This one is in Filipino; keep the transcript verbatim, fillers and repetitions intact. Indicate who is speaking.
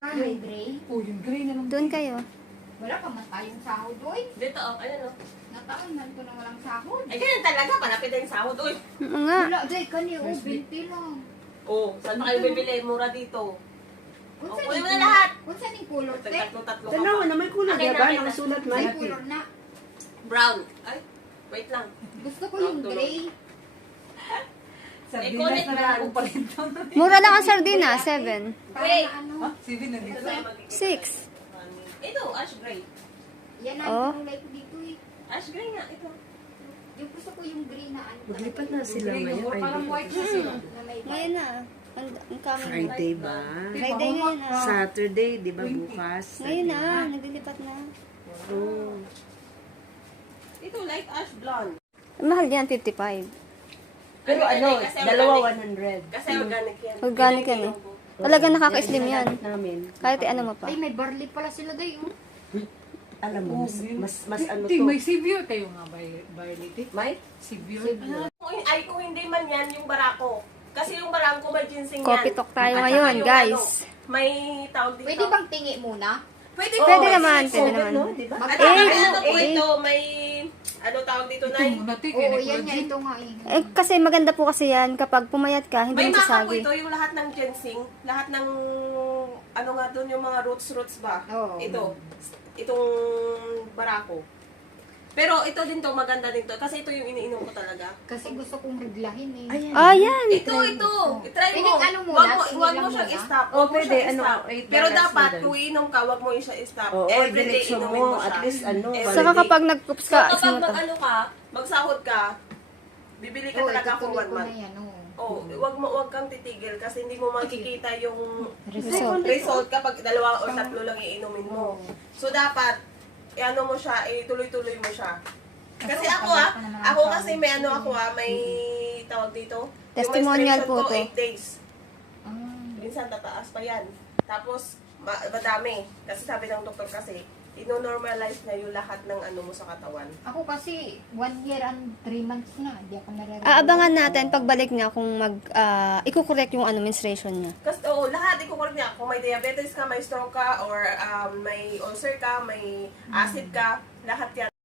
Speaker 1: Ah, may gray.
Speaker 2: Oh, yung gray na lang.
Speaker 3: Doon kayo.
Speaker 1: Wala pa man tayong sahod, oy.
Speaker 4: Dito, oh, ano no?
Speaker 1: Nataon man ko na walang sahod.
Speaker 4: Ay, ganyan talaga. Palapit na yung sahod. Uy!
Speaker 3: Oo nga.
Speaker 1: Wala, day, kani, oh, binti lang.
Speaker 4: Oh, saan pa kayo bibili? Mura dito.
Speaker 1: Kung
Speaker 4: Oh,
Speaker 1: saan
Speaker 4: kunin mo
Speaker 1: yung-
Speaker 4: na lahat.
Speaker 1: Kung saan yung color, te?
Speaker 4: Tatlo-tatlo ka
Speaker 5: Tanawa
Speaker 4: pa.
Speaker 5: na may kulay,
Speaker 4: Akin,
Speaker 5: diba?
Speaker 4: akin na.
Speaker 5: Nakasulat man.
Speaker 1: May color na.
Speaker 4: Brown. Ay, wait lang.
Speaker 1: Gusto ko yung
Speaker 4: Brown
Speaker 1: gray.
Speaker 2: Sardinas
Speaker 4: Iconic
Speaker 2: na lang
Speaker 4: brand.
Speaker 2: ako palit doon.
Speaker 3: Mura lang ang sardina, seven.
Speaker 1: Para
Speaker 4: Gray.
Speaker 1: na ano.
Speaker 2: Ah, sige na
Speaker 4: Ito
Speaker 2: dito.
Speaker 4: tayo magkikita.
Speaker 3: Six.
Speaker 4: Ito, ash gray.
Speaker 1: Yan ang
Speaker 3: Oh.
Speaker 1: kulay ko dito, eh.
Speaker 4: Ash gray nga, ito.
Speaker 1: Yung gusto ko yung gray na ano.
Speaker 5: Maglipat na sila
Speaker 2: Gray,
Speaker 5: ngayon.
Speaker 2: no? Parang
Speaker 5: Friday.
Speaker 2: white siya sila.
Speaker 1: Na may
Speaker 3: Ngayon na. Ang, ang coming.
Speaker 5: Friday ba?
Speaker 3: Friday ngayon na.
Speaker 5: Saturday, di ba bukas?
Speaker 3: Ngayon na. Naglilipat na.
Speaker 5: Oh.
Speaker 4: Ito, light ash blonde.
Speaker 3: Mahal yan, fifty-five.
Speaker 5: Pero
Speaker 4: Ay,
Speaker 5: ano,
Speaker 4: kasi
Speaker 5: dalawa
Speaker 4: organic.
Speaker 5: one hundred.
Speaker 4: Kasi organic yan.
Speaker 3: Organic yan eh. Talaga nakaka-slim yan.
Speaker 5: Namin.
Speaker 3: Kahit ano mo pa.
Speaker 1: Ay, may barley pala sila, day, oh.
Speaker 5: Alam mo, mas, mas, mas ano
Speaker 2: Ting,
Speaker 5: to.
Speaker 2: may severe kayo nga, Violet.
Speaker 5: May?
Speaker 2: Severe.
Speaker 4: Kung, ay, kung hindi man yan, yung barako. Kasi yung barako may ginseng yan.
Speaker 3: Coffee talk tayo
Speaker 4: At saka
Speaker 3: ngayon,
Speaker 4: yung
Speaker 3: guys.
Speaker 4: ano, may tawag dito.
Speaker 1: Pwede bang tingi muna?
Speaker 4: Pwede,
Speaker 3: Pwede
Speaker 4: po,
Speaker 3: naman,
Speaker 4: may
Speaker 3: pwede
Speaker 4: sisig.
Speaker 3: naman.
Speaker 5: No, di ba?
Speaker 4: At
Speaker 3: Eh,
Speaker 4: saka ano po
Speaker 3: eh.
Speaker 4: ito, may, ano tawag dito,
Speaker 2: Ito
Speaker 4: Nay?
Speaker 2: muna, Ting.
Speaker 1: Oo, yan nga, ito nga, eh.
Speaker 3: Eh, kasi maganda po kasi yan kapag pumayat ka, hindi
Speaker 4: May
Speaker 3: mo
Speaker 4: maka po
Speaker 3: sasagi.
Speaker 4: ito, yung lahat ng ginseng, lahat ng, ano nga doon, yung mga roots-roots ba?
Speaker 1: Oo.
Speaker 4: Ito, itong barako. Pero ito din to, maganda din to, kasi ito yung iniinom ko talaga.
Speaker 1: Kasi gusto kong reglahin, eh.
Speaker 5: Ayan.
Speaker 3: Ah, yan.
Speaker 4: Ito, ito. I-try mo.
Speaker 1: Pwedeng ano muna,
Speaker 4: Wag mo,
Speaker 1: sige
Speaker 4: wag
Speaker 1: lang
Speaker 4: mo siyang
Speaker 1: muna.
Speaker 4: i-stop.
Speaker 5: Oh,
Speaker 4: Wag mo
Speaker 5: pwede,
Speaker 4: siyang
Speaker 5: ano,
Speaker 4: i-stop.
Speaker 5: eight
Speaker 4: Pero
Speaker 5: dollars
Speaker 4: dapat,
Speaker 5: na
Speaker 4: kung iinom ka, wag mo siya i-stop.
Speaker 5: Oo,
Speaker 4: Everyday
Speaker 5: direksyon
Speaker 4: inumin
Speaker 5: mo,
Speaker 4: mo siya.
Speaker 5: at least ano,
Speaker 4: Everyday.
Speaker 3: Saka kapag nag-coops
Speaker 4: So,
Speaker 3: ka,
Speaker 4: kapag
Speaker 3: smooth to.
Speaker 4: mag-ano ka, magsahod ka, bibili ka
Speaker 1: Oo,
Speaker 4: talaga for
Speaker 1: itutuloy
Speaker 4: one
Speaker 1: ko na
Speaker 4: month.
Speaker 1: yan, oo.
Speaker 4: Oh, wag mo wag kang titigil kasi hindi mo makikita yung
Speaker 3: Result.
Speaker 4: result kapag dalawa o tatlo lang iinumin mo. So dapat i-ano mo siya, ituloy-tuloy mo siya. Kasi ako ah, ako kasi may ano ako ah, may tawag dito. Yung
Speaker 3: Testimonial
Speaker 4: menstruation
Speaker 3: po
Speaker 4: ko,
Speaker 3: to.
Speaker 4: eight days.
Speaker 1: Ah.
Speaker 4: Minsan tataas pa yan. Tapos ma- madami kasi sabi ng doktor kasi ino-normalize na yung lahat ng ano mo sa katawan.
Speaker 1: Ako kasi, one year and three months na. Hindi ako nare
Speaker 3: Aabangan natin pagbalik niya kung mag, ah, iko-correct yung ano, menstruation niya.
Speaker 4: Kasi oo, lahat ikukulit niya. Kung may diabetes ka, may stroke ka, or um, may ulcer ka, may acid ka, lahat yan.